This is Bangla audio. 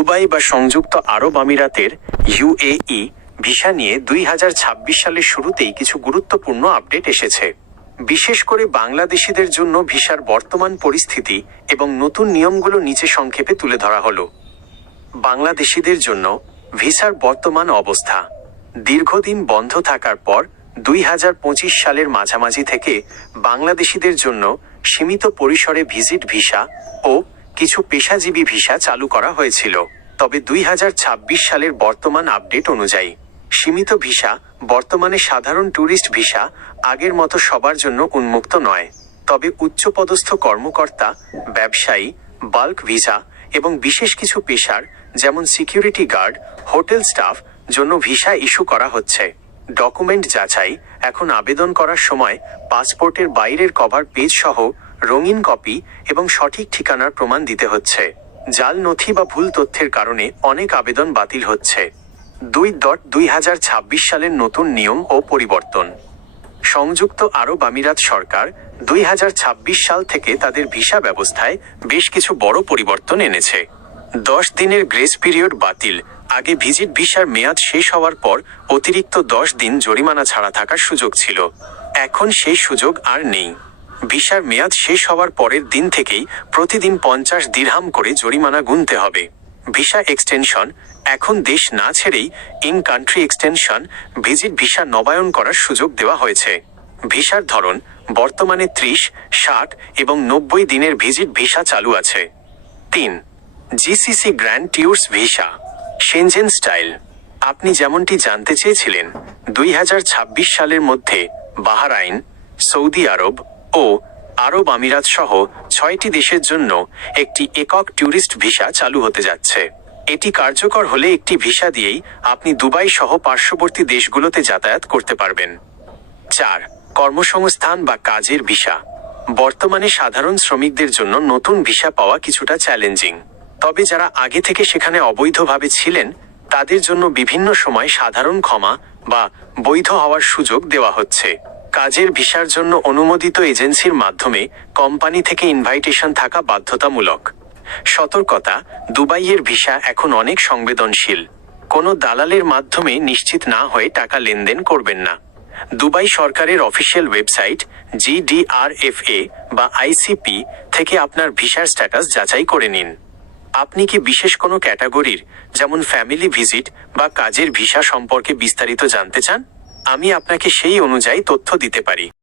দুবাই বা সংযুক্ত আরব আমিরাতের ইউএই ভিসা নিয়ে 2026 সালের শুরুতেই কিছু গুরুত্বপূর্ণ আপডেট এসেছে। বিশেষ করে বাংলাদেশিদের জন্য ভিসার বর্তমান পরিস্থিতি এবং নতুন নিয়মগুলো নিচে সংক্ষেপে তুলে ধরা হলো। বাংলাদেশিদের জন্য ভিসার বর্তমান অবস্থা। দীর্ঘদিন বন্ধ থাকার পর 2025 সালের মাঝামাঝি থেকে বাংলাদেশিদের জন্য সীমিত পরিসরে ভিজিট ভিসা ও কিছু পেশাজীবী ভিসা চালু করা হয়েছিল। তবে 2026 সালের বর্তমান আপডেট অনুযায়ী সীমিত ভিসা বর্তমানে সাধারণ ট্যুরিস্ট ভিসা আগের মতো সবার জন্য উন্মুক্ত নয়। তবে উচ্চপদস্থ কর্মকর্তা, ব্যবসায়ী, বাল্ক ভিসা এবং বিশেষ কিছু পেশার যেমন সিকিউরিটি গার্ড, হোটেল স্টাফ জন্য ভিসা ইস্যু করা হচ্ছে। ডকুমেন্ট যাচাই। এখন আবেদন করার সময় পাসপোর্টের বাইরের কভার পেজ সহ রঙিন কপি এবং সঠিক ঠিকানার প্রমাণ দিতে হচ্ছে। জাল নথি বা ভুল তথ্যের কারণে অনেক আবেদন বাতিল হচ্ছে। 2026 সালের নতুন নিয়ম ও পরিবর্তন। সংযুক্ত আরব আমিরাত সরকার 2026 সাল থেকে তাদের ভিসা ব্যবস্থায় বেশ কিছু বড় পরিবর্তন এনেছে। 10 দিনের গ্রেস পিরিয়ড বাতিল। আগে ভিজিট ভিসার মেয়াদ শেষ হওয়ার পর অতিরিক্ত 10 দিন জরিমানা ছাড়া থাকার সুযোগ ছিল। এখন সেই সুযোগ আর নেই। ভিসার মেয়াদ শেষ হওয়ার পরের দিন থেকেই প্রতিদিন 50 দিরহাম করে জরিমানা গুনতে হবে। Visa extension. এখন দেশ না ছেড়েই in country extension visit visa নবায়ন করার সুযোগ দেওয়া হয়েছে। ভিসার ধরন। বর্তমানে 30, 60 এবং 90 দিনের ভিজিট ভিসা চালু আছে। 3. GCC grand tours visa, Schengen style. আপনি যেমনটি জানতে চেয়েছিলেন, 2026 সালের মধ্যে বাহরাইন, সৌদি আরব ও আরব আমিরাত সহ 6টি দেশের জন্য একটি একক ট্যুরিস্ট ভিসা চালু হতে যাচ্ছে। এটি কার্যকর হলে একটি ভিসা দিয়েই আপনি দুবাই সহ পার্শ্ববর্তী দেশগুলোতে যাতায়াত করতে পারবেন। 4. কর্মসংস্থান বা কাজের ভিসা। বর্তমানে সাধারণ শ্রমিকদের জন্য নতুন ভিসা পাওয়া কিছুটা চ্যালেঞ্জিং। তবে যারা আগে থেকে সেখানে অবৈধভাবে ছিলেন তাদের জন্য বিভিন্ন সময় সাধারণ ক্ষমা বা বৈধ হওয়ার সুযোগ দেওয়া হচ্ছে। কাজের ভিসার জন্য অনুমোদিত এজেন্সির মাধ্যমে কোম্পানি থেকে ইনভাইটেশন থাকা বাধ্যতামূলক। সতর্কতা, দুবাইয়ের ভিসা এখন অনেক সংবেদনশীল। কোনো দালালের মাধ্যমে নিশ্চিত না হয়ে টাকা লেনদেন করবেন না। দুবাই সরকারের অফিসিয়াল ওয়েবসাইট GDRFA বা ICP থেকে আপনার ভিসার স্ট্যাটাস যাচাই করে নিন। আপনি কি বিশেষ কোনো ক্যাটাগরির যেমন ফ্যামিলি ভিজিট বা কাজের ভিসা সম্পর্কে বিস্তারিত জানতে চান? আমি আপনাকে সেই অনুযায়ী তথ্য দিতে পারি।